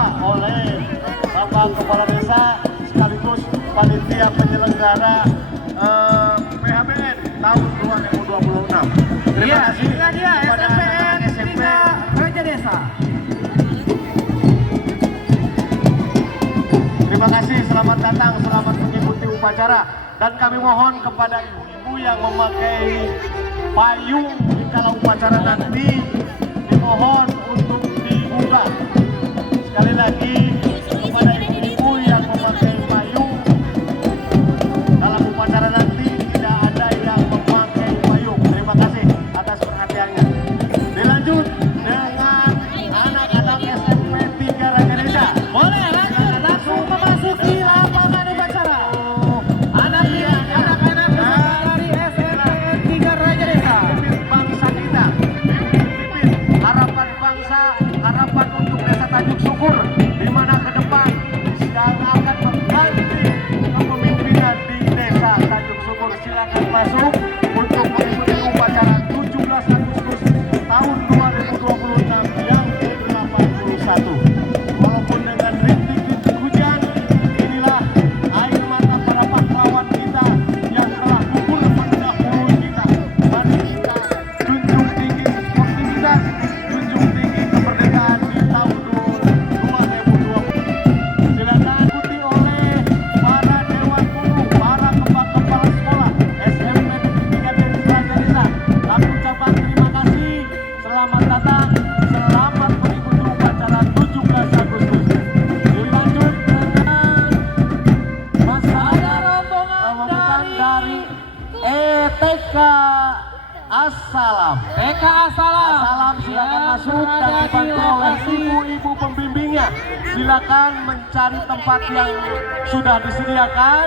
dibuka oleh Bapak Kepala Desa sekaligus panitia penyelenggara PHBN tahun 2026. Terima kasih kepada anak-anak SMP Raja Desa. Terima kasih, selamat datang, selamat mengikuti upacara. Dan kami mohon kepada ibu-ibu yang memakai payung di kala upacara nanti, dimohon untuk dibuka. Sekali lagi, kepada ibu-ibu yang memakai payung dalam upacara nanti, tidak ada yang memakai payung. Terima kasih atas perhatiannya. Dilanjut dengan anak-anak SMP 3 Raja Desa. Boleh lanjut langsung memasuki lapangan upacara. Anak-anak dari SMP 3 Raja Desa. Bangsa kita, harapan bangsa, harapan untuk Desa Tanjung Syukur, di mana ke depan yang akan mengganti kepemimpinan di Desa Tanjung Syukur. Silakan masuk untuk mengikuti upacara 17 Agustus tahun 2026 yang ke-81. Walaupun dengan rintik-rintik hujan, inilah air mata para pahlawan kita yang telah gugur mendahului kita. Mari kita junjung tinggi sportivitas, junjung tinggi kemerdekaan di tahun 2020. Silakan ikuti oleh para dewan guru, para kepala sekolah SMP 3 Raja Desa. Kami ucapkan terima kasih, selamat datang, selamat mengikuti upacara 17 Agustus. Dilanjut dengan Ada rombongan dari ETK Assalam. TK Assalam. Assalam, silakan masuk dan dibantu oleh ibu-ibu pembimbingnya. Silakan mencari tempat yang sudah disediakan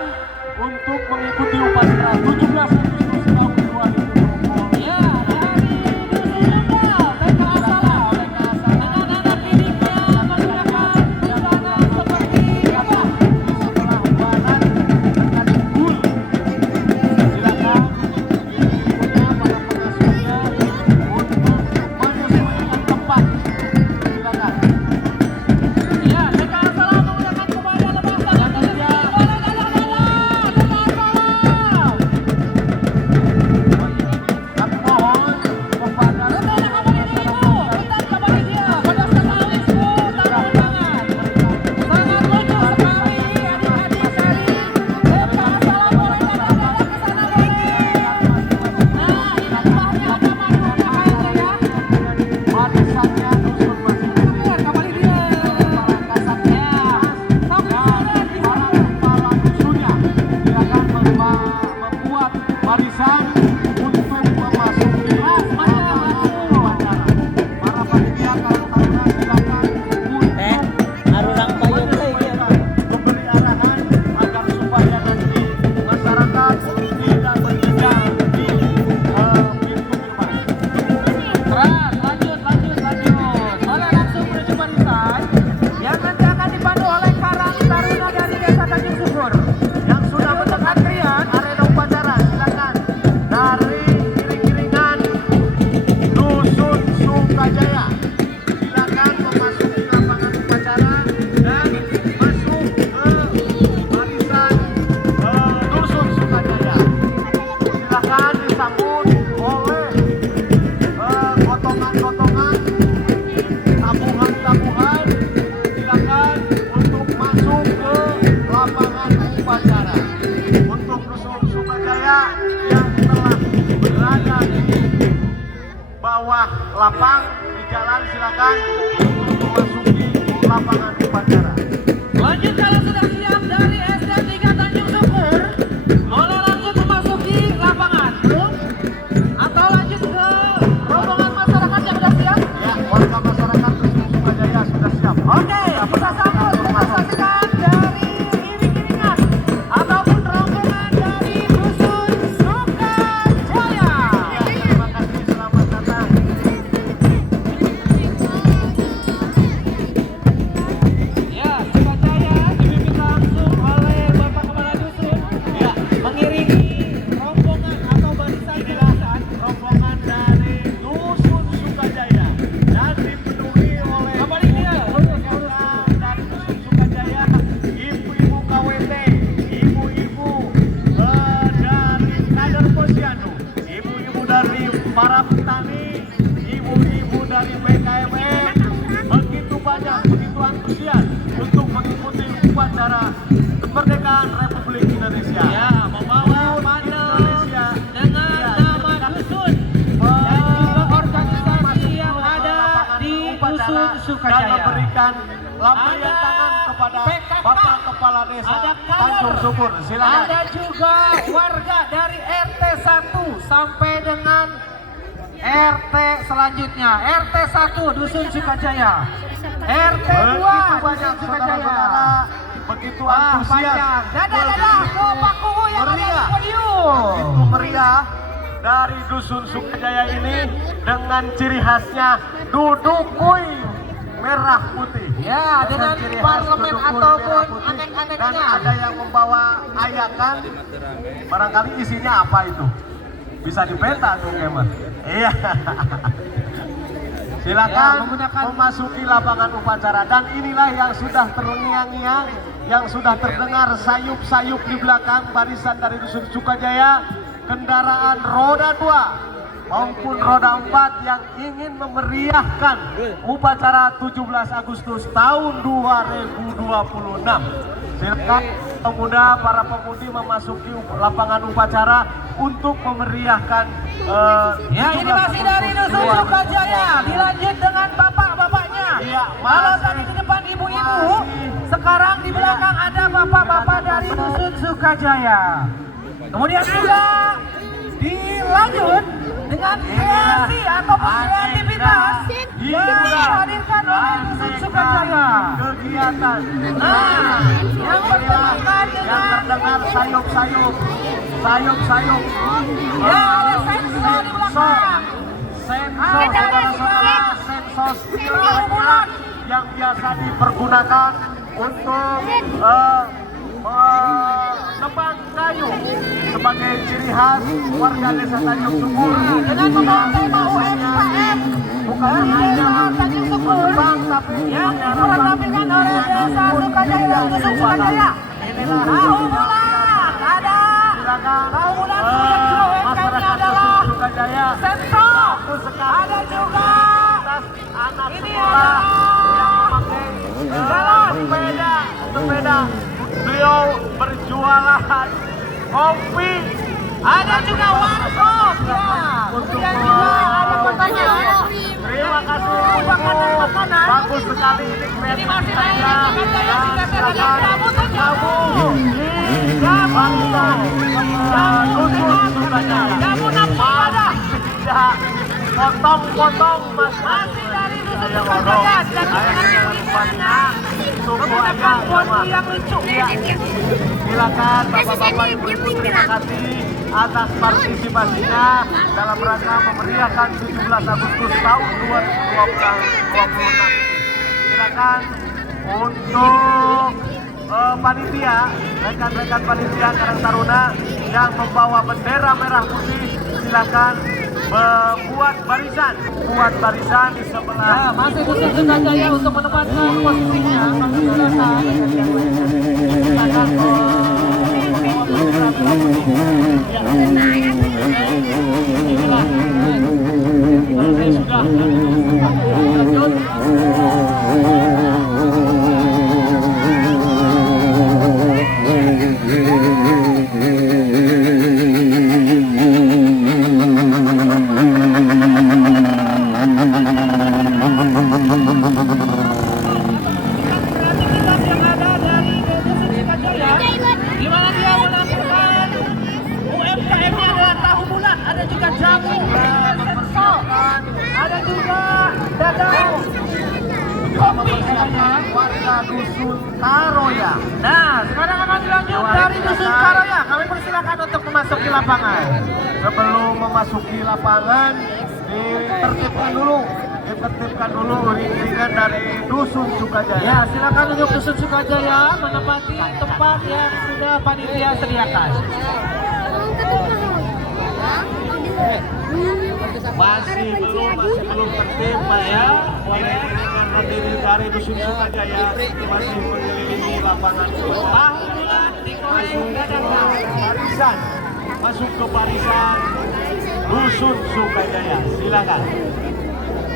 untuk mengikuti upacara 17 Agustus tahun 2020. Ya, dari Dusun Tunggal, TK Assalam. Anak-anak didiknya menggunakan busana seperti apa? Sebelah barat dekat Gul. Silakan ibu-ibunya, para pengasuhnya untuk menyesuaikan tempat. Silakan. Ya, TK Assalam menggunakan kebaya lepas tangan terlebih. Boleh dalam-dalam, TK Assalam. Kami mohon kepada Betul kembali dia, Ibu. Betul kembali dia. Pada sekali, Bu. Tangan tangan. Sangat lucu sekali adik-adik dari TK Assalam. Boleh dalam-dalam ke sana, boleh. Nah, ini tempatnya ada maju ya. warisannya dusun masing-masing. Betul kembali dia. Para kasatnya Sampai dan sore bisa. para kepala dusunnya silakan membuat warisan untuk memasuki lapangan upacara. Para panitia Karang Taruna silakan untuk menyesuaikan, memberi arahan agar supaya nanti masyarakat tidak berjejal di pintu gerbang. Keras, lanjut. Boleh langsung menuju barisan yang nanti akan dipandu oleh Karang Taruna dari Desa Tanjung Syukur. Yang sudah mendekat Antrian arena upacara silakan dari iring-iringan Dusun Sukajaya. Silakan memasuki lapangan upacara dan masuk ke barisan Dusun Sukajaya. Silakan disambut oleh gotongan-gotongan, tabungan-tabungan. Silakan untuk masuk ke lapangan upacara. Untuk Dusun Sukajaya yang telah berada di bawah lapang di jalan, silakan untuk memasuki lapangan upacara. lanjut kalau sudah siap dari SD 3 Tanjung Syukur, boleh lanjut memasuki lapangan. Belum? Atau lanjut ke rombongan masyarakat yang sudah siap? Ya, warga masyarakat Dusun Sukajaya sudah siap. Oke, kita sambut, kita saksikan dari iring-iringan ataupun rombongan dari Dusun Sukajaya. Ya, terima kasih, selamat datang. Ya, Sukajaya dipimpin langsung oleh Bapak Kepala Dusun. Ya, Mengiringi rombongan atau barisan jelasan. rombongan dari Dusun Sukajaya dan dipenuhi oleh Kembali dia, lurus. lambaian tangan kepada PKK, Bapak Kepala Desa ada kader, Tanjung Syukur. Silakan. ada juga warga dari RT 1 sampai dengan RT selanjutnya, RT 1 Dusun Sukajaya, RT 2 Begitu banyak Dusun Sukajaya. saudara-saudara, begitu Wah, antusias, panjang. Dadah ke Pak Kuhu yang ada di meriah, podium. begitu meriah dari Dusun Sukajaya ini dengan ciri khasnya duduk kuy merah putih. Ya, dengan ciri khas parlemen duduk kuy ataupun merah putih. anek-aneknya. Dan ada yang membawa ayakan, barangkali isinya apa itu? Bisa dipeta tuh Kemen. Iya. Silakan Ya, menggunakan- memasuki lapangan upacara dan inilah yang sudah terngiang-ngiang, yang sudah terdengar sayup-sayup di belakang barisan dari Dusun Sukajaya, kendaraan roda 2 maupun roda 4 yang ingin memeriahkan upacara 17 Agustus tahun 2026. Silakan pemuda, para pemudi memasuki lapangan upacara untuk memeriahkan Ya, ini masih dari Dusun Sukajaya. Dilanjut dengan bapak-bapaknya. Iya, Kalau masih. tadi di depan ibu-ibu, sekarang di belakang ada bapak-bapak dari Dusun Sukajaya. Kemudian juga dilanjut dengan kreasi ataupun kreativitas yang dihadirkan oleh Dusun Sukajaya. Kegiatan. Nah, yang bertemankan yang dengan terdengar sayup-sayup. Sayup-sayup. ya, ada sensor di belakang. Sensor, saudara-saudara, sensor kilometer yang biasa dipergunakan untuk menebang kayu sebagai ciri khas warga Desa Tanjung Syukur. Dengan membawa tema UMKM Bukan hanya Tanjung Syukur menebang, tapi yang dipersembahkan oleh Desa Sukajaya dan Dusun Sukajaya. Inilah Tahu bulat ada. silakan Tahu bulat yang juga UMKM-nya masyarakat adalah Dusun Sukajaya. sensor. Bagus sekali. Ada juga Anak ini sekolah yang adalah memakai jalan. sepeda. Beliau berjualan kopi. Ada juga warkop ya. Kemudian juga ada pertanyaan. Terima kasih. Makanan-makanan. Bagus sekali ini Ini masih lain kreativitasnya. yang Sukajaya Dan tidak ada silakan jamu tuh jamu. jamu Dusun Sukajaya. Jamu nampung ada. Tidak potong-potong mas. Masih dari Dusun Saya Sukajaya. ngorok. Dan Saya ibu-ibunya tunggu aja menggunakan sama. baju yang lucu. Iya. Silakan bapak-bapak ibu-ibu, terima kasih atas partisipasinya dalam rangka memeriahkan 17 Agustus tahun 2026. Silakan untuk panitia, rekan-rekan panitia Karang Taruna yang membawa bendera merah putih, silakan buat barisan di sebelah. Ya, masih Dusun Sukajaya untuk menempatkan posisinya. Kreativitas yang ada dari Dusun Sukajaya, di mana dia melakukan UMKM-nya adalah tahu bulat, ada juga jamu, sensor, ada juga dadar, kopi katanya. Warga Dusun Karoya. Nah, sekarang akan dilanjut dari Dusun Karoya. Kami persilakan untuk memasuki lapangan. Sebelum memasuki lapangan, ditertibkan dulu ring-ringan dari Dusun Sukajaya. Ya, silakan untuk Dusun Sukajaya menempati tempat yang sudah panitia sediakan. Masih belum tertib Pak ya. Iring-iringan berdiri dari Dusun Sukajaya masih mengelilingi lapangan. Tahu bulat digoreng dadar. Barisan masuk ke barisan Dusun Sukajaya. Silakan.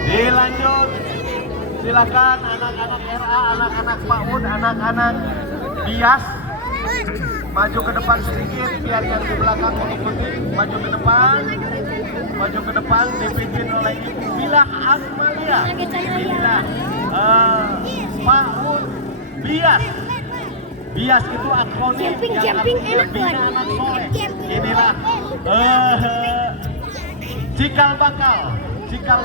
Dilanjut. Silakan anak-anak RA, anak-anak PAUD, anak-anak bias maju ke depan sedikit biar yang di belakang mengikuti. Maju ke depan dipimpin oleh Ibu Milah Azmalia. Inilah PAUD Bias. Bias itu akronim yang artinya Bina Anak Soleh. Inilah cikal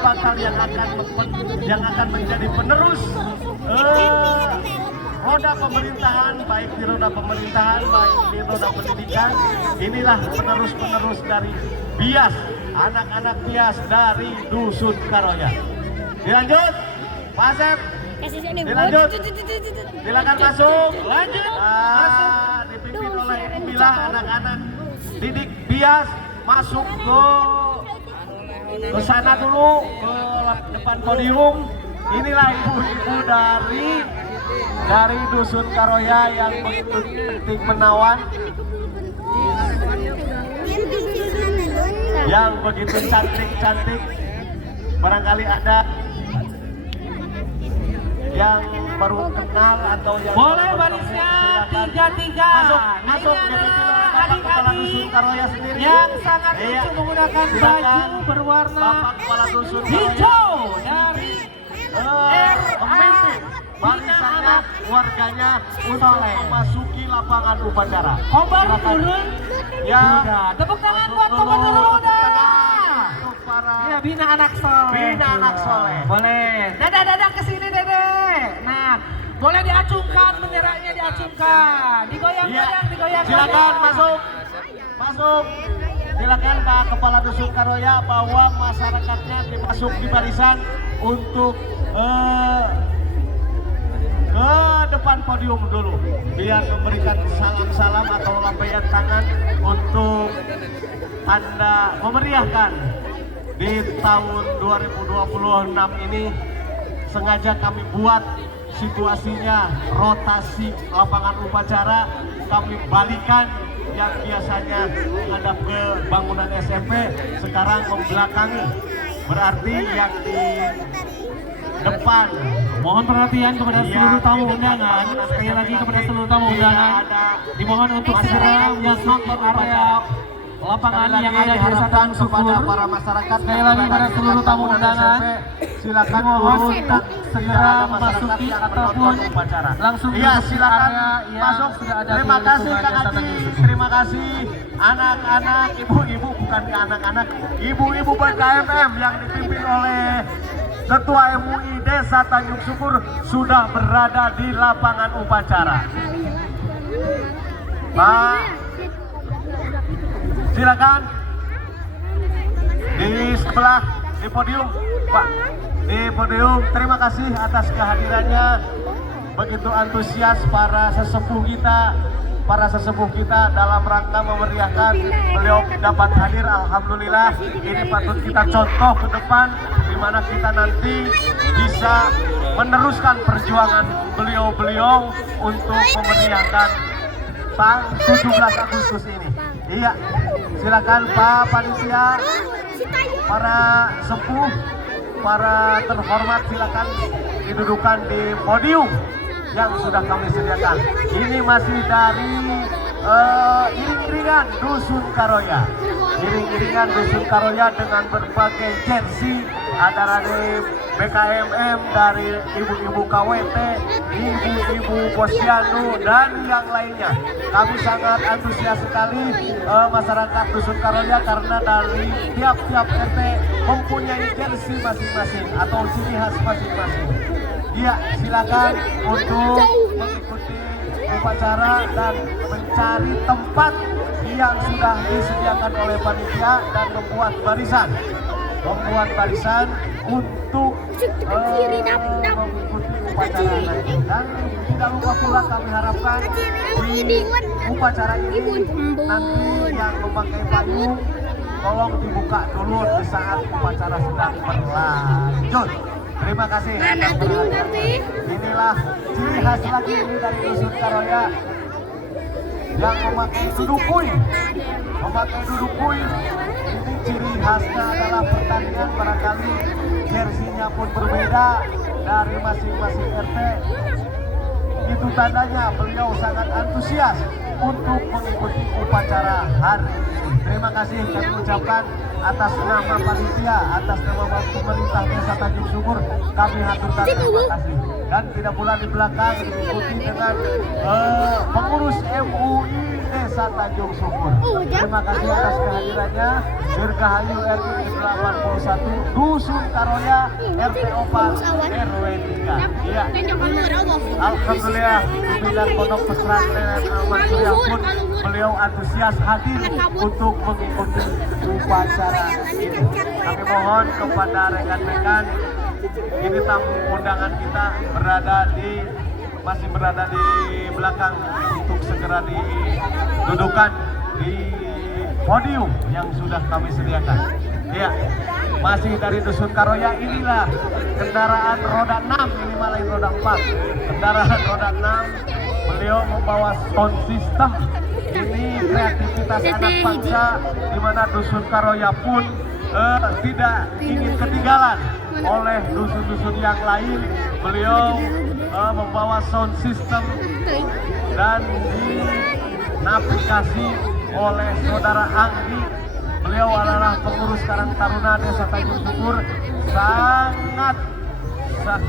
bakal yang akan menjadi penerus roda pemerintahan, baik di roda pemerintahan, baik di roda pendidikan. Inilah penerus dari Bias, anak-anak Bias dari Dusun Karoya. Dilanjut, Pak Asep. Dilanjut, silakan masuk. Lanjut, dipimpin oleh Bila anak-anak didik Bias masuk ke sana dulu, ke depan podium. Inilah ibu-ibu dari Dusun Karoya yang begitu penting menawan, yang begitu cantik. Barangkali ada yang baru kenal atau yang boleh barisnya 3-3. masuk kepala Dusun Karoya sendiri yang sangat lucu menggunakan baju berwarna hijau dari pemimpin barisannya warganya untuk memasuki lapangan upacara. Kobar turun. Ya, tepuk tangan buat Kobar dulu udah. Untuk para Bina Anak Soleh. Bina Anak Soleh. Boleh. Dadah kesini Dede. Nah, boleh diacungkan benderanya, diacungkan. Digoyang. Silakan masuk. Silakan Pak Kepala Dusun Karoya bawa masyarakatnya masuk di barisan untuk ke depan podium dulu, biar memberikan salam atau lambaian tangan untuk Anda memeriahkan di tahun 2026 ini. Sengaja kami buat situasinya rotasi lapangan upacara, kami balikan yang biasanya menghadap ke bangunan SMP sekarang membelakangi, berarti yang di depan. Mohon perhatian kepada seluruh tamu undangan. Sekali lagi kepada seluruh tamu undangan, dimohon untuk segera masuk ke area lapangan yang ada di desa Tanjung Syukur. Para masyarakat sekali lagi pada seluruh tamu undangan, silakan mohon untuk segera memasuki ataupun langsung silakan masuk. Sudah ada terima kasih Kang Haji, terima kasih anak-anak, ibu-ibu, bukan anak-anak, ibu-ibu BKMM yang dipimpin oleh Ketua MUI Desa Tanjung Syukur sudah berada di lapangan upacara. Pak, silakan di sebelah di podium, Pak, di podium. Terima kasih atas kehadirannya, begitu antusias para sesepuh kita dalam rangka memeriahkan beliau dapat hadir. Alhamdulillah, ini patut kita contoh ke depan, di mana kita nanti bisa meneruskan perjuangan beliau untuk memeriahkan 17 Agustus ini. Iya, silakan Pak Panitia, para sepuh, para terhormat, silakan didudukan di podium yang sudah kami sediakan. Ini masih dari iring-iringan Dusun Karoya. Iring-iringan Dusun Karoya dengan berbagai jersey, ada dari BKMM, dari ibu-ibu KWT, ibu-ibu Posyandu, dan yang lainnya. Kami sangat antusias sekali masyarakat Dusun Karoya karena dari tiap-tiap RT mempunyai jersey masing-masing atau ciri khas masing-masing. Iya, silakan untuk mengikuti upacara dan mencari tempat yang sudah disediakan oleh panitia dan membuat barisan untuk mengikuti upacara nanti. Dan tidak lupa pula kami harapkan di upacara ini nanti yang memakai payung tolong dibuka dulu di saat upacara sedang berlanjut. Terima kasih. Inilah ciri khas lagi ini dari Dusun Karoya yang memakai dudukui. Ini ciri khasnya adalah pertandingan, barangkali jersinya pun berbeda dari masing-masing RT. Itu tandanya beliau sangat antusias untuk mengikuti upacara hari ini. Terima kasih kami ucapkan atas nama panitia, atas nama pemerintah Desa Tanjung Syukur, kami haturkan terima kasih. Dan tidak pula di belakang diikuti dengan pengurus MUI Desa Tanjung Syukur. Terima kasih atas kehadirannya. Dirgahayu RT 81 Dusun Karoya RT 4 RW 3. Iya. Alhamdulillah pimpinan Pondok Pesantren Ahmad Surya pun beliau antusias hadir untuk mengikuti upacara ini. Kami mohon kepada rekan-rekan, ini tamu undangan kita masih berada di belakang untuk segera didudukan di podium yang sudah kami sediakan. Ya, masih dari Dusun Karoya. Inilah kendaraan roda 6, ini malah roda 4. Kendaraan roda 6, beliau membawa sound system. Ini kreativitas anak bangsa, di mana Dusun Karoya pun tidak ingin ketinggalan oleh dusun-dusun yang lain. Beliau membawa sound system dan dinavigasi oleh saudara Anggi. Beliau adalah pengurus Karang Taruna Desa Tanjung Syukur. Sangat angkat.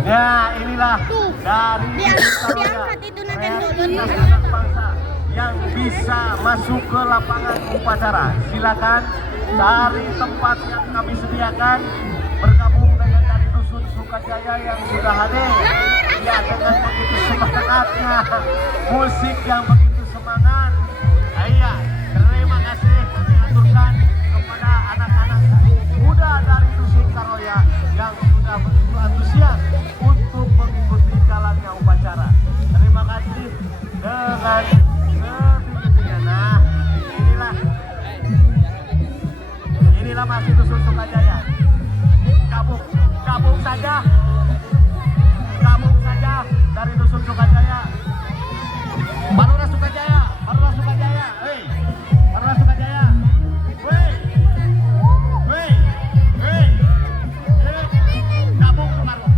Ya, inilah dari kreativitas anak bangsa yang bisa masuk ke lapangan upacara. Silakan dari tempat yang kami sediakan, bergabung dengan dari Dusun Sukajaya yang sudah hadir. Ya, dengan begitu semangatnya, musik yang begitu semangat. Iya, terima kasih kami aturkan kepada anak-anak muda dari Dusun Karoya yang sudah begitu antusias untuk mengikuti jalannya upacara. Terima kasih dengan setinggi-tingginya. Nah, inilah masih Dusun Sukajaya. Gabung saja dari Dusun Sukajaya. Marura Sukajaya. Hei, Marura Sukajaya. Woi. Gabung ke Marura.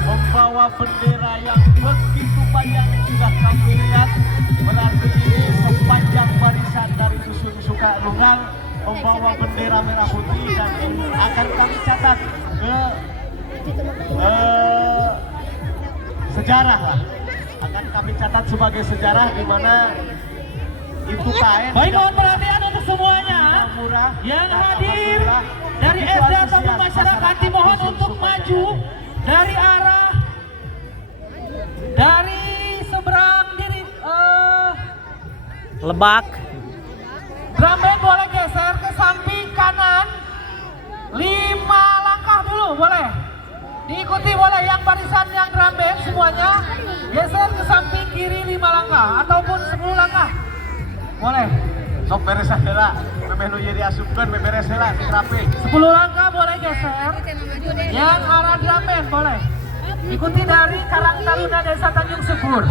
Membawa bendera yang begitu panjang sudah kami lihat, berarti ini sepanjang barisan dari Dusun Sukalunggal membawa bendera merah putih, dan akan kami catat ke sejarah lah, akan kami catat sebagai sejarah di mana itu KN. Baik, mohon perhatian untuk semuanya yang hadir dari SD ataupun masyarakat, dimohon untuk maju dari arah Lebak. Drum band boleh geser ke samping kanan 5 langkah dulu, boleh diikuti, boleh yang barisan yang drum band semuanya geser ke samping kiri 5 langkah ataupun 10 langkah, boleh. Sok beres heula, memeh nu jadi asupkeun beberes heula sing rapi. 10 langkah boleh geser, yang arah drum band boleh. Ikuti dari Karang Taruna Desa Tanjung Syukur.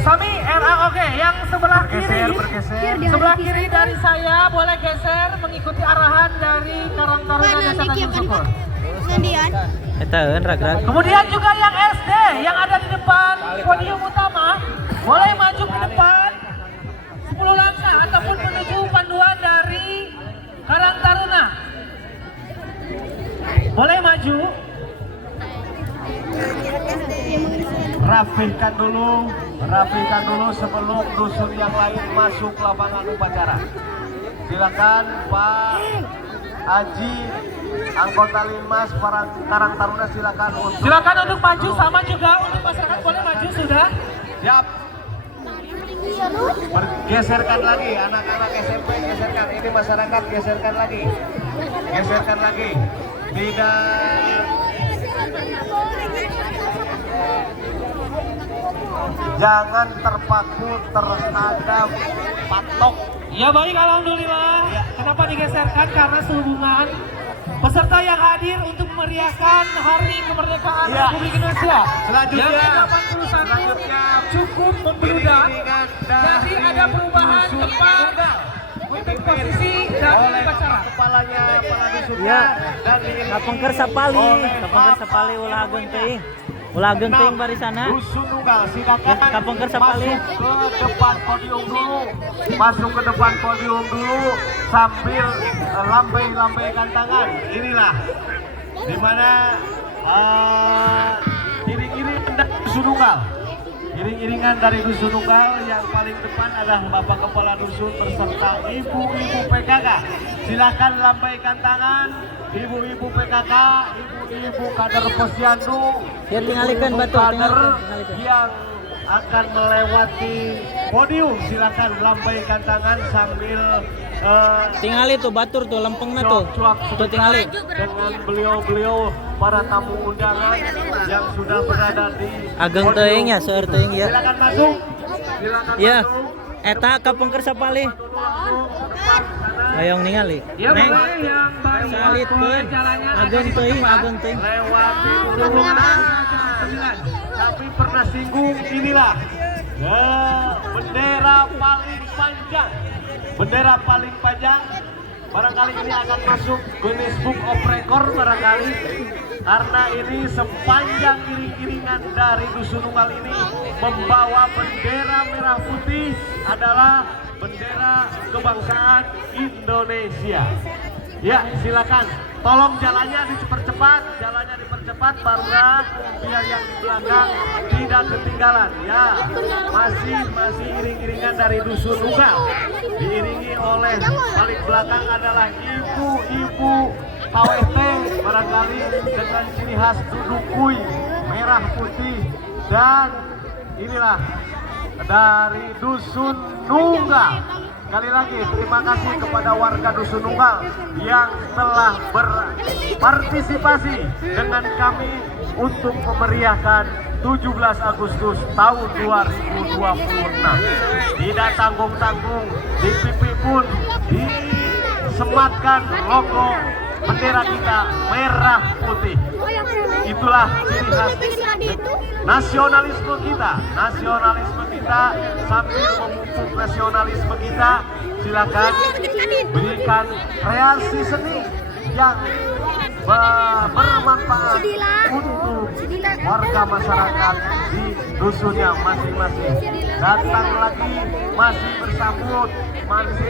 Sami RA, oke, yang sebelah kiri, sebelah kiri dari saya boleh geser mengikuti arahan dari Karang Taruna Desa Tanjung Syukur. Eta eun rag-rag. Kemudian juga yang SD yang ada di depan podium utama boleh maju ke depan 10 langkah ataupun menuju panduan dari Karang Taruna. Boleh maju. Rapikan dulu sebelum dusun yang lain masuk lapangan upacara. Silakan Pak Haji, anggota Linmas Karang Taruna, silakan untuk maju, sama juga untuk masyarakat boleh maju sudah. Siap. Geserkan lagi anak-anak SMP, geserkan. Ini masyarakat, geserkan lagi. Tidak. Jangan terpaku terhadap patok. Ya baik, alhamdulillah. Kenapa digeserkan? Karena sehubungan peserta yang hadir untuk memeriahkan Hari Kemerdekaan Republik Indonesia yang ke-81 cukup membludak. Jadi ada perubahan tempat untuk posisi dan upacara. Kepalanya Pak Ya, kapengker sapali ulah geunteuing. Ulah geunteuing barisana. Dusun Nunggal, silakan Kapengker sapali. Masuk ke depan podium dulu sambil lambai-lambaikan tangan. Inilah dimana iring-iringan dari Dusun Nunggal. Iring-iringan dari Dusun Nunggal yang paling depan adalah Bapak Kepala Dusun beserta ibu-ibu PKK. Silakan lambaikan tangan, ibu-ibu PKK, ibu-ibu kader Posyandu, Biar tingalikeun batu, kader tingalikeun. yang akan melewati podium. Silakan lambaikan tangan sambil Tingali tuh batur tuh lempengna tuh. Tuh tingali. dengan beliau-beliau para tamu undangan yang sudah berada di Ageng teuing ya, seueur teuing ya. Silakan masuk. Ya. Eta kapengker sapali. Hayong ningali. Ya Neng. boleh yang baru Salitkeun. Ageng teuing. Lewati dulu. Tapi pernah singgung, inilah bendera paling panjang. Barangkali ini akan masuk Guinness Book of Record barangkali, karena ini sepanjang iring-iringan dari Dusun Nunggal ini membawa bendera merah putih adalah bendera kebangsaan Indonesia. Ya, silakan. Tolong jalannya dipercepat, barulah biar yang di belakang tidak ketinggalan. Ya, masih iring-iringan dari Dusun Nunggal, diiringi oleh paling belakang adalah ibu-ibu KWT barangkali dengan ciri khas duduk kuy merah putih, dan inilah dari Dusun Nunggal. Sekali lagi terima kasih kepada warga Dusun Nunggal yang telah berpartisipasi dengan kami untuk memeriahkan 17 Agustus tahun 2026. Tidak tanggung-tanggung, di pipi pun disematkan logo bendera kita merah putih. Itulah ciri khas nasionalisme kita sambil memupuk nasionalisme kita. Silakan berikan kreasi seni yang bermanfaat untuk warga masyarakat di dusunnya masing-masing. Datang lagi, masih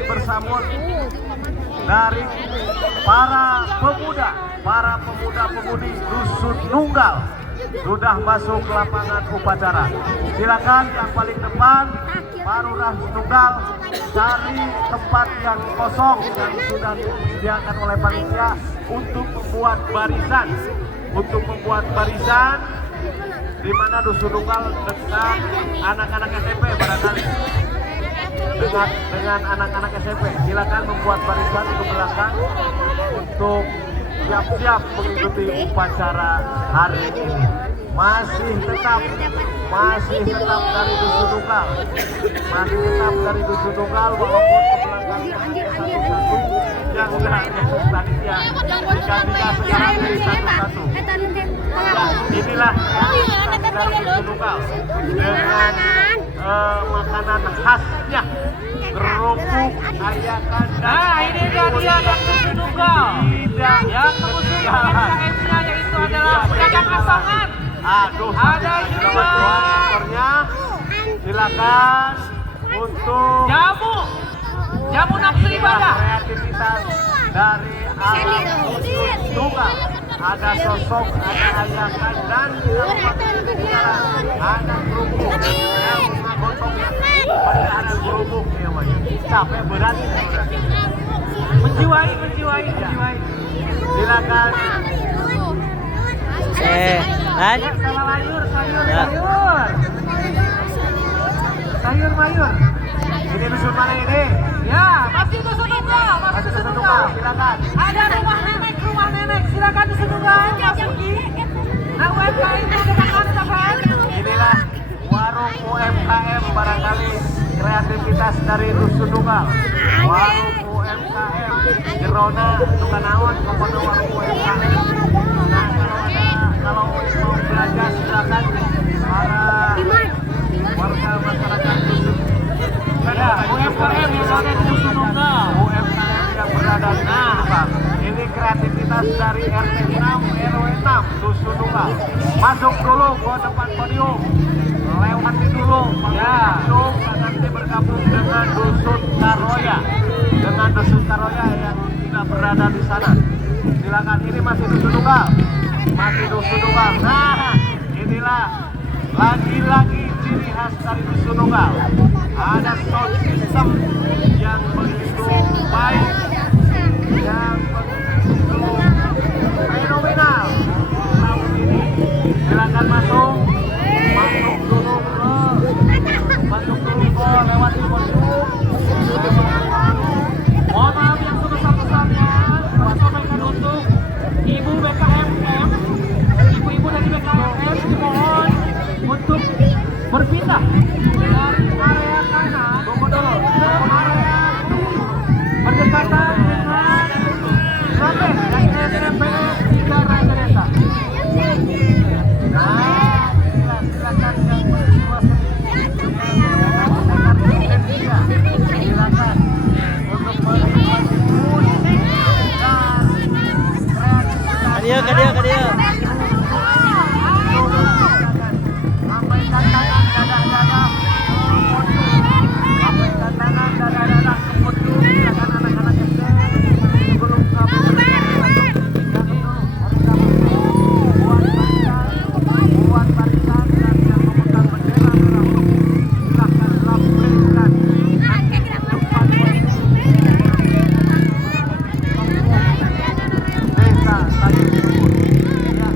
bersambut dari para pemuda-pemudi Dusun Nunggal sudah masuk ke lapangan upacara. Silakan yang paling depan, Parurah Nunggal, cari tempat yang kosong yang sudah disediakan oleh panitia untuk membuat barisan. di mana Dusun Tunggal dekat anak-anak SMP barangkali. Dengan anak-anak SMP, silakan membuat barisan ke belakang untuk siap-siap mengikuti upacara hari ini. Masih tetap dari Dusun Tunggal, walaupun ke belakangnya satu-satu yang udah tadinya tiga sekarang jadi satu-satu. Ya, inilah dari Dusun Tunggal dengan makanan khasnya kerupuk ayakan. Nah, ini dia yang Dusun Tunggal. Yang mengusung UMKM-nya yaitu adalah pedagang asongan. Aduh, ada juga motornya. Silakan untuk jamu nafsu ibadah. Kreativitas dari anak Dusun Tunggal. Ada sosok, ada ayakan dan ada kerupuk yang menggotongnya. Ada kerupuk ya, Mas. Capek berat. Menjiwai. Silakan. Lanjut. Sayur mayur. Ini dusun mana ini? Ya, masih Dusun Tunggal, Silakan. Ada rumah nenek, silakan Dusun Tunggal masuki. Nah, UMKM itu dengan kan? Inilah warung UMKM barangkali kreativitas dari Dusun Tunggal. Warung UMKM Jerona Tukanawan kepada warung UMKM. Nah, kalau mau belajar silakan para warga masyarakat Dusun. Ya, UMKM yang ada di Dusun Tunggal. UMKM yang berada di Dusun Tunggal. Ini kreativitas dari RT 6 RW 6 Dusun Tunggal. Masuk dulu ke depan podium. Lewati dulu Ya. podium dan nanti bergabung dengan Dusun Karoya. Dengan Dusun Karoya yang tidak berada di sana. Silakan, ini masih Dusun Tunggal. Nah, inilah lagi-lagi ciri khas dari Dusun Tunggal. Ada sound system yang begitu baik, yang begitu fenomenal. Tahun ini silakan masuk dulu lewati podium. Mohon maaf yang sebesar-besarnya, kami sampaikan untuk Ibu BKMM, ibu-ibu dari BKMM dimohon untuk berpindah dari area kanan ke area berdekatan dengan Ramen dan SMP 3 Rancaneta. Nah, silakan yang berjuang silakan untuk menikmati musik dan kreativitas. Ke dia. Lambaikan tangan dadah-dadah ke podium. Lambaikan tangan dadah-dadah ke podium. Silakan anak-anak SD sebelum kamu buat barisan dan yang memegang bendera merah putih. Silakan lambaikan depan desa Tanjung Syukur. Ya,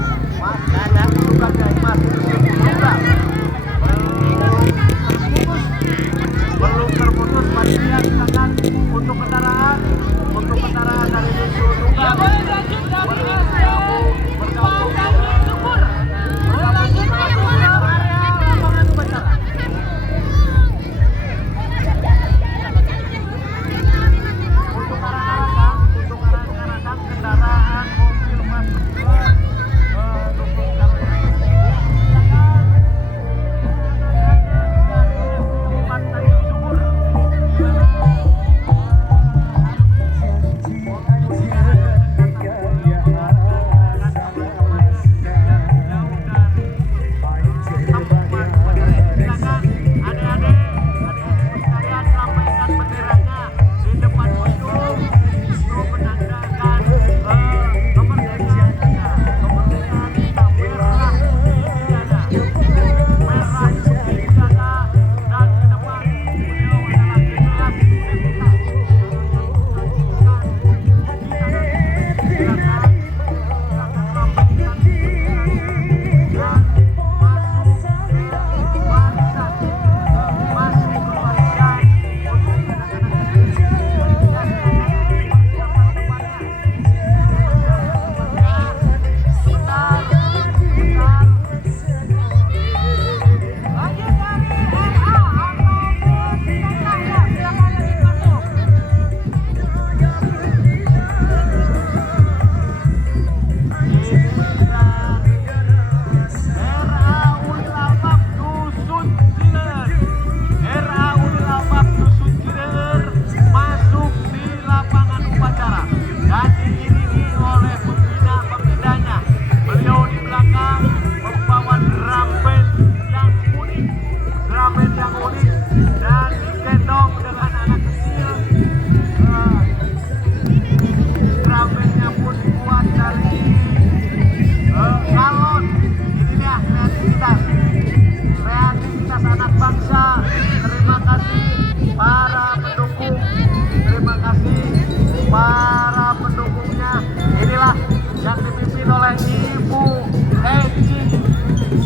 dipimpin oleh Ibu Eci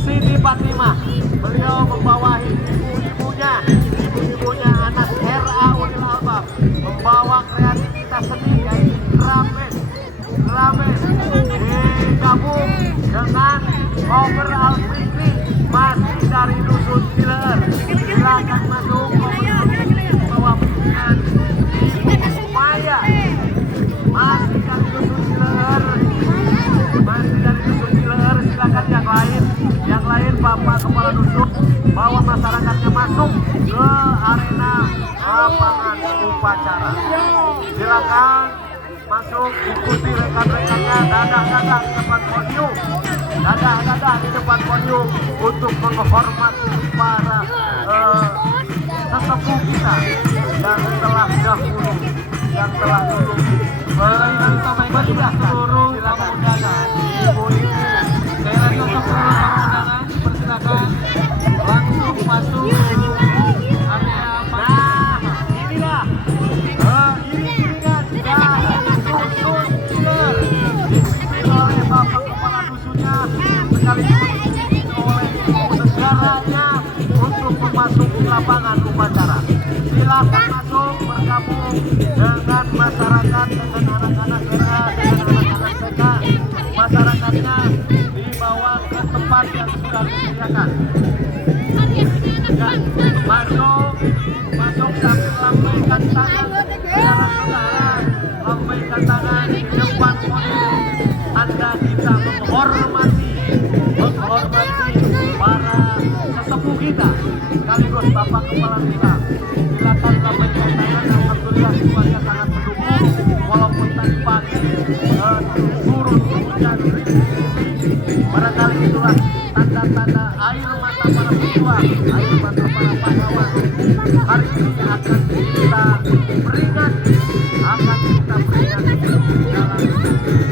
Siti Fatimah. Beliau membawahi ibu-ibunya anak RA Ulil Albab, membawa kreativitas seni yaitu Krames digabung dengan cover Al-Fikri masih dari Dusun Cileer. Silakan masuk bawa pimpinan Ibu Sumaya masih dari Dusun Cileer, silakan yang lain Bapak Kepala Dusun bawa masyarakatnya masuk ke arena lapangan upacara. Silakan masuk, ikuti rekan-rekannya, dadah-dadah di depan podium, dadah-dadah di depan podium untuk menghormati para sesepuh kita yang telah dahulu beridah seluruh undangan. Ibu-ibu, sekali lagi untuk seluruh undangan dipersilakan langsung masuk ke area. Nah, inilah iring-iringan dari Dusun Cileer dipimpin oleh Bapak Kepala Dusunnya sekaligus dipimpin oleh negaranya untuk memasuki lapangan upacara. Silakan masuk bergabung dengan masyarakat, dengan anak-anak RA, dengan anak-anak TK. Masyarakatnya dibawa ke tempat yang sudah disediakan. Ya, masuk sambil lambaikan tangan, lambaikan tangan di depan podium. Anda kita menghormati para sesepuh kita sekaligus Bapak Kepala Desa. Silakan lambaikan tangan. Alhamdulillah cuaca sangat mendukung walaupun tadi pagi turun hujan. Barangkali itulah tanda-tanda air mata para pejuang, air mata para pahlawan. Hari ini akan kita peringati dalam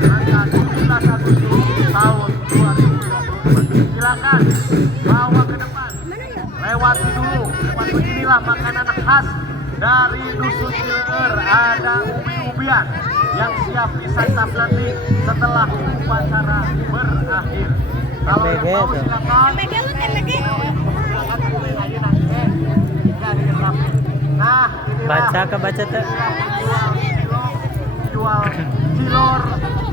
rangka 17 Agustus tahun 2022. Silakan bawa ke depan, lewati dulu. Depan beginilah makanan khas dari Dusun Cileer. Ada ubi-ubian yang siap disantap nanti setelah upacara berakhir. Kalau yang mau silakan. Nah, Baca ke baca tuh. Jual cilor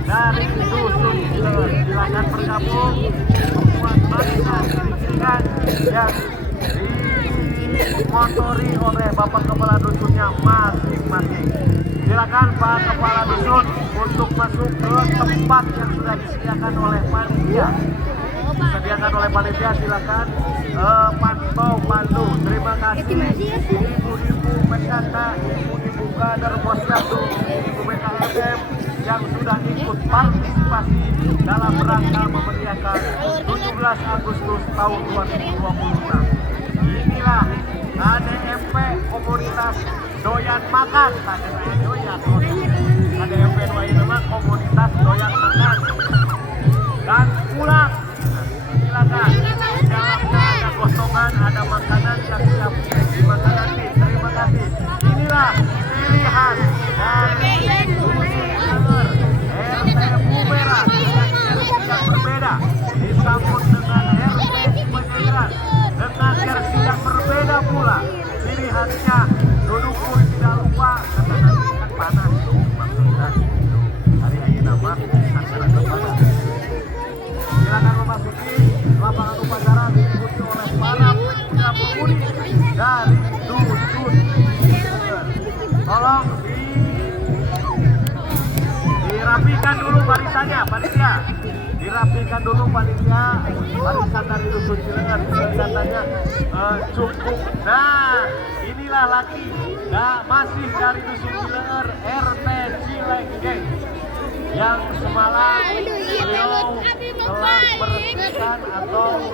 dari Dusun Cileer. Silakan bergabung membuat bangsa iring-iringan yang dimotori oleh Bapak Kepala Dusunnya masing-masing. Silakan Pak Kepala Dusun untuk masuk ke tempat yang sudah disediakan oleh panitia. Silakan pandu. Terima kasih ibu-ibu PKK, ibu-ibu kader Posyandu, ibu BKSM yang sudah ikut partisipasi dalam rangka memeriahkan 17 Agustus tahun 2026. Inilah KDMP komunitas doyan makan. KDMP komunitas doyan makan dan pulang. Silakan, di dalamnya ada gosongan, ada makanan yang siap dimakan nanti. Terima kasih. Inilah pilihan dari Dusun Cileer, RT Bumerang dengan versi yang berbeda, disambut dengan RT Penyegeran dengan versi yang berbeda pula. Pilihannya duduk pun tidak lupa karena nanti kan panas. Maksudnya hari ini nama acara panas. Silakan memasuki lapangan upacara diikuti oleh para pemuda pemudi dari Dusun Cileer. Tolong dirapikan dulu barisannya, panitia. Dirapikan dulu panitia barisan dari Dusun Cileer. Kelihatannya cukup. Nah, inilah lagi masih dari Dusun Cileer, RT Cilenggeng yang semalam beliau telah meresmikan atau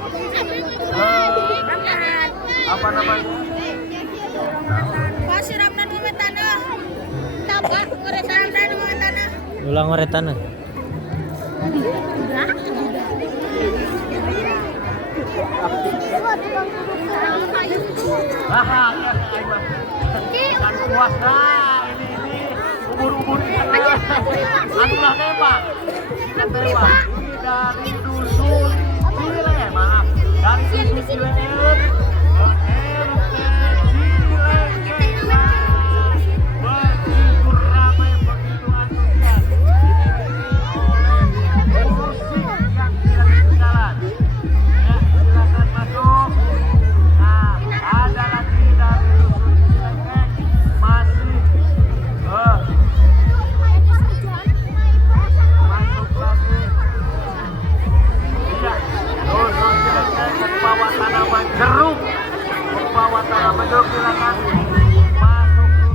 apa namanya? Ulang ngoretanah. Dan puas ini ubur-ubur ini. Anulah nembak. Kita tembak. dari dusun Cilenge, maaf, dari dusun Cilenge ke RT Cilenge. Begitu ramai, begitu antusias. Oleh musik yang tidak ketinggalan. Ya, silakan masuk. Nah, ada lagi dari dusun Cilenge masih masuk lagi. Iya, dusun Cilenge membawa tanaman jeruk. Membawa tanaman jeruk, silakan masuk dulu.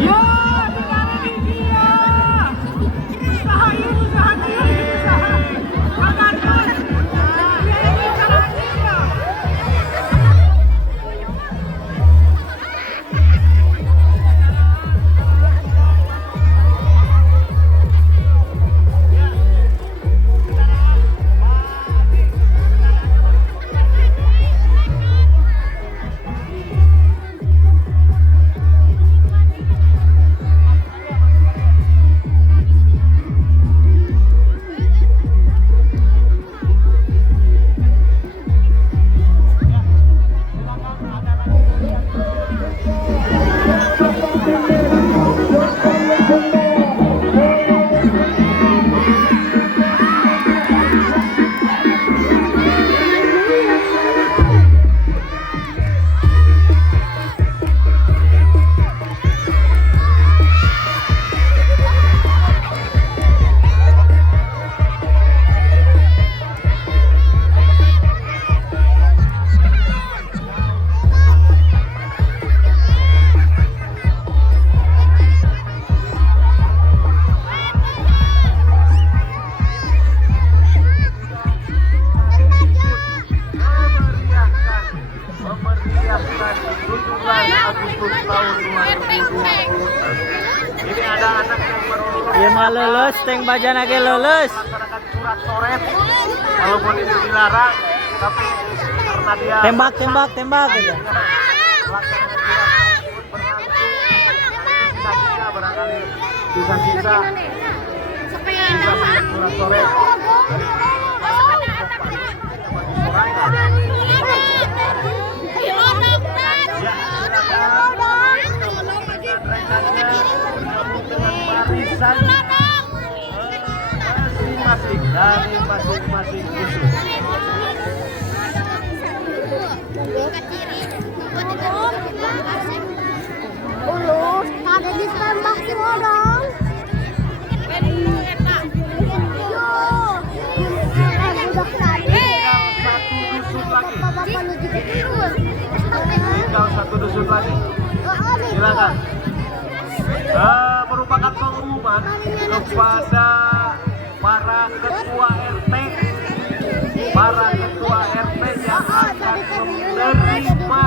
Ya, sekarang ini dia. Usaha ini, usaha ini, usaha. Makan terus. Ini caranya dia. Memeriahkan 17 Agustus tahun 2020. Ini ada anak yang baru Dia mah lulus, teng bajana ge lulus. melaksanakan surat coret. Walaupun itu dilarang, tapi karena dia Tembak aja. melaksanakan surat tersebut berlangsung sisa-sisa barangkali sisa-sisa surat coret. Barisan masing-masing dari masing-masing dusun. Ulus, ada di tembak semua dong. Budak tadi. Tinggal satu dusun lagi. Bapaknya juga turun. Tinggal satu dusun lagi. Silakan. Merupakan pengumuman kepada para ketua RT yang akan menerima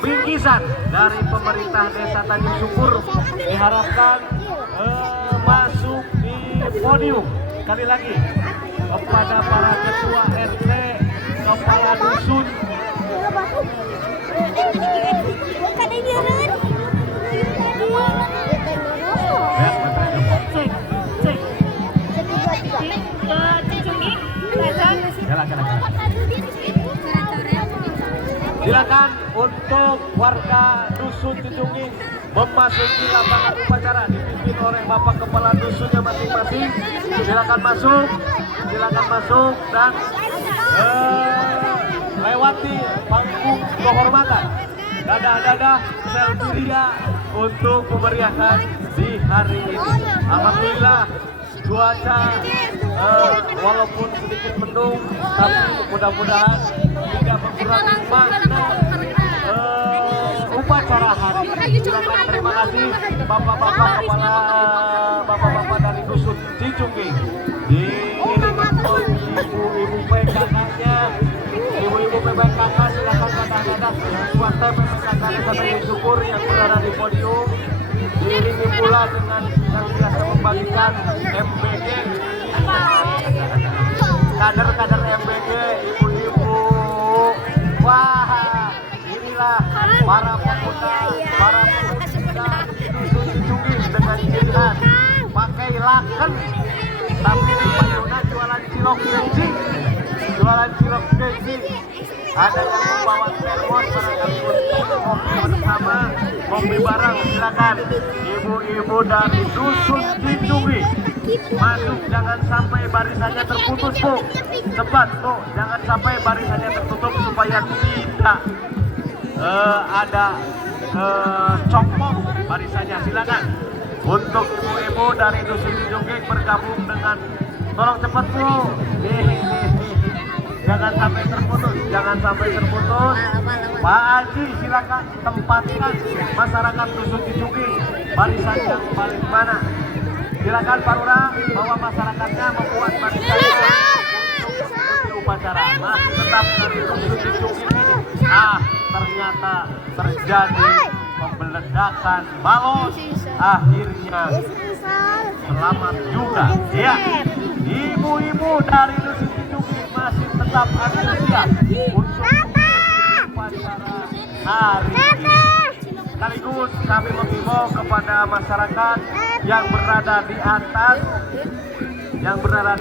bingkisan dari pemerintah Desa Tanjung Syukur. Diharapkan masuk di podium. Sekali lagi kepada para ketua RT, kepala dusun, silakan untuk warga dusun Cincunging memasuki lapangan upacara dipimpin oleh Bapak Kepala Dusunnya masing-masing. Silakan masuk dan lewati panggung kehormatan. Dadah selfie dia untuk memeriahkan di hari ini. Alhamdulillah cuaca walaupun sedikit mendung, tapi mudah-mudahan tidak mengurangi makna upacara hari ini. Silakan, terima kasih bapak-bapak kepala bapak-bapak dari dusun Cicungking. Ibu-ibu PKK-nya, ibu-ibu PKK silakan kadang-kadang buat PKK Desa Tanjung Syukur yang berada di podium. Diiringi pula dengan yang biasa membagikan MBG, kader-kader MBG, ibu-ibu. Wah, inilah para pemuda di dusun Cicungking dengan ciri khas pakai laken, tapi di payunan jualan cilok kencing. Ada yang membawa termos barangkali untuk kopi bersama, kopi bareng. Silakan ibu-ibu dari dusun Cicungking masuk, jangan sampai barisannya terputus Bu. Cepat Bu, jangan sampai barisannya tertutup supaya tidak ada copong barisannya. Silakan untuk ibu-ibu dari dusun Cicungking bergabung dengan, tolong cepat Bu. Jangan sampai terputus, Pak Haji silakan tempatkan masyarakat dusun Cicungking barisan yang paling mana. Silakan Pak Lurah bawa masyarakatnya membuat barisannya untuk mengikuti upacara. Masih tetap dari dusun Cicungking ini. Ternyata terjadi pemeledakan balon. Akhirnya selamat juga. Ya, ibu-ibu dari dusun Cicungking masih tetap antusias untuk upacara hari ini. Sekaligus kami mengimbau kepada masyarakat yang berada di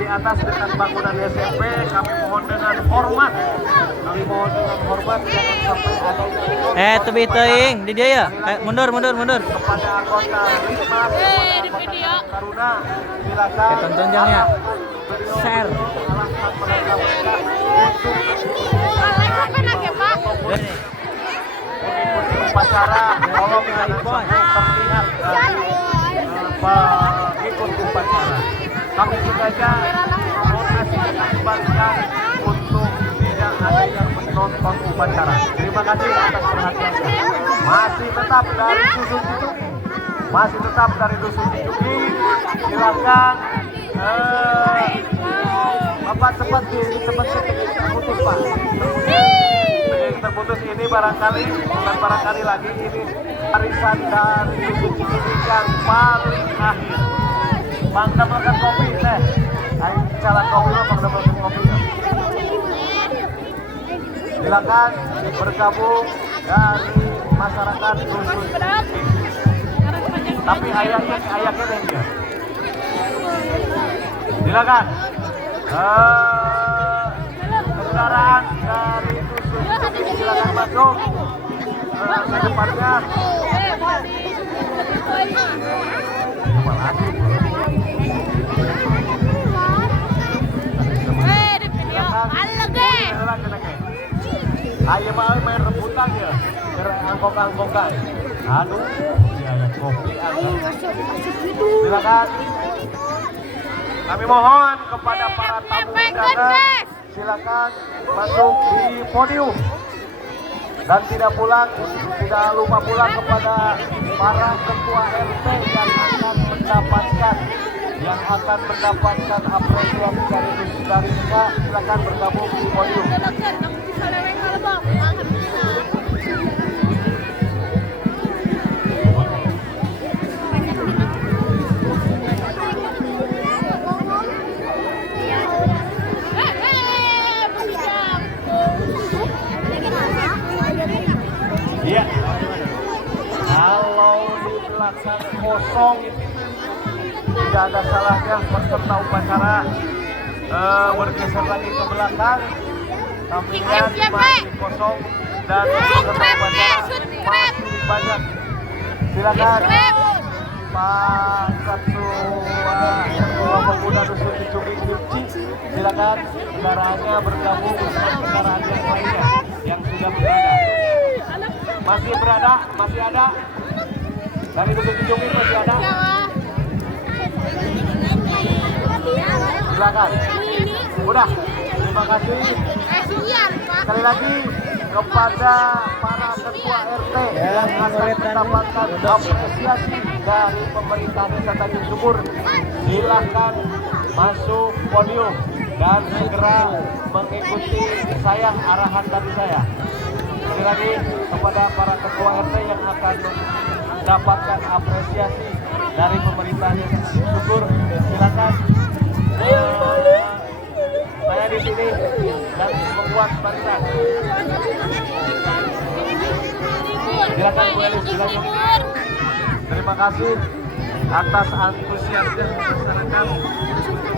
atas dekat bangunan SMP, kami mohon dengan hormat jangan sampai ada Tebi teuing di dia ya. Mundur. kepada anggota Ritmas, Karuna, silakan Tonton jangan ya. Share. Upacara, tolong jangan sampai terlihat ikut upacara. Kami juga kembalikan untuk tidak ada yang menonton upacara. Terima kasih atas perhatiannya. Masih tetap dari dusun Cicungking. Silakan Bapak cepat terputus Pak. Terputus ini bukan barangkali lagi, ini barisan dari dusun Cicungking yang paling akhir. Bang dapatkan kopi teh. Ayo jalan kopi lo, Bang dapatkan kopi. Silakan bergabung dari masyarakat dusun Cicungking. Tapi ayahnya dia. Silakan. Kendaraan dari dusun Cicungking silakan masuk ke depannya. Ayo main rebutan ya, angkok-angkokan. Aduh, ya ada kopi. Silakan. Kami mohon kepada para tamu undangan, silakan masuk di podium. Dan tidak lupa pula kepada para ketua RT yang akan mendapatkan apresiasi dari kita, silakan bergabung di podium. Iya. Kalau di belakang kosong tidak ada salahnya peserta upacara bergeser lagi ke belakang. Tapi lihat masih kosong dan peserta upacara masih banyak. Silakan Pak Ketua Pemuda Dusun Cicungking Himci, silakan kendaraannya bergabung dengan kendaraan yang lainnya yang sudah berada. Masih ada dari Dusun Cicungking masih ada. Silakan. Udah, terima kasih. Sekali lagi kepada para ketua RT yang akan mendapatkan apresiasi dari pemerintah Desa Tanjung Syukur, silahkan masuk podium dan segera mengikuti arahan dari saya. Sekali lagi kepada para ketua RT yang akan mendapatkan apresiasi dari pemerintah Desa Tanjung Syukur, silakan saya di sini dan membuat barisan. Silakan Bu Elis, silakan. Terima kasih atas antusiasme masyarakat untuk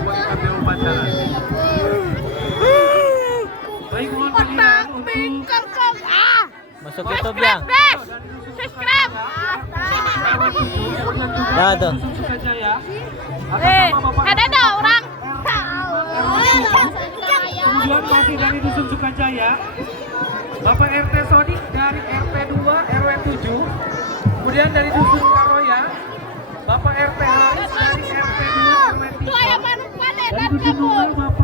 mengikuti upacara. Baik, mohon pilihan untuk Masuk YouTube yang. Subscribe. Dah tuh. Sukajaya. Ada dong orang. Kemudian masih dari Dusun Sukajaya, Bapak RT Sodik dari RT 2 RW 7. Kemudian dari Dusun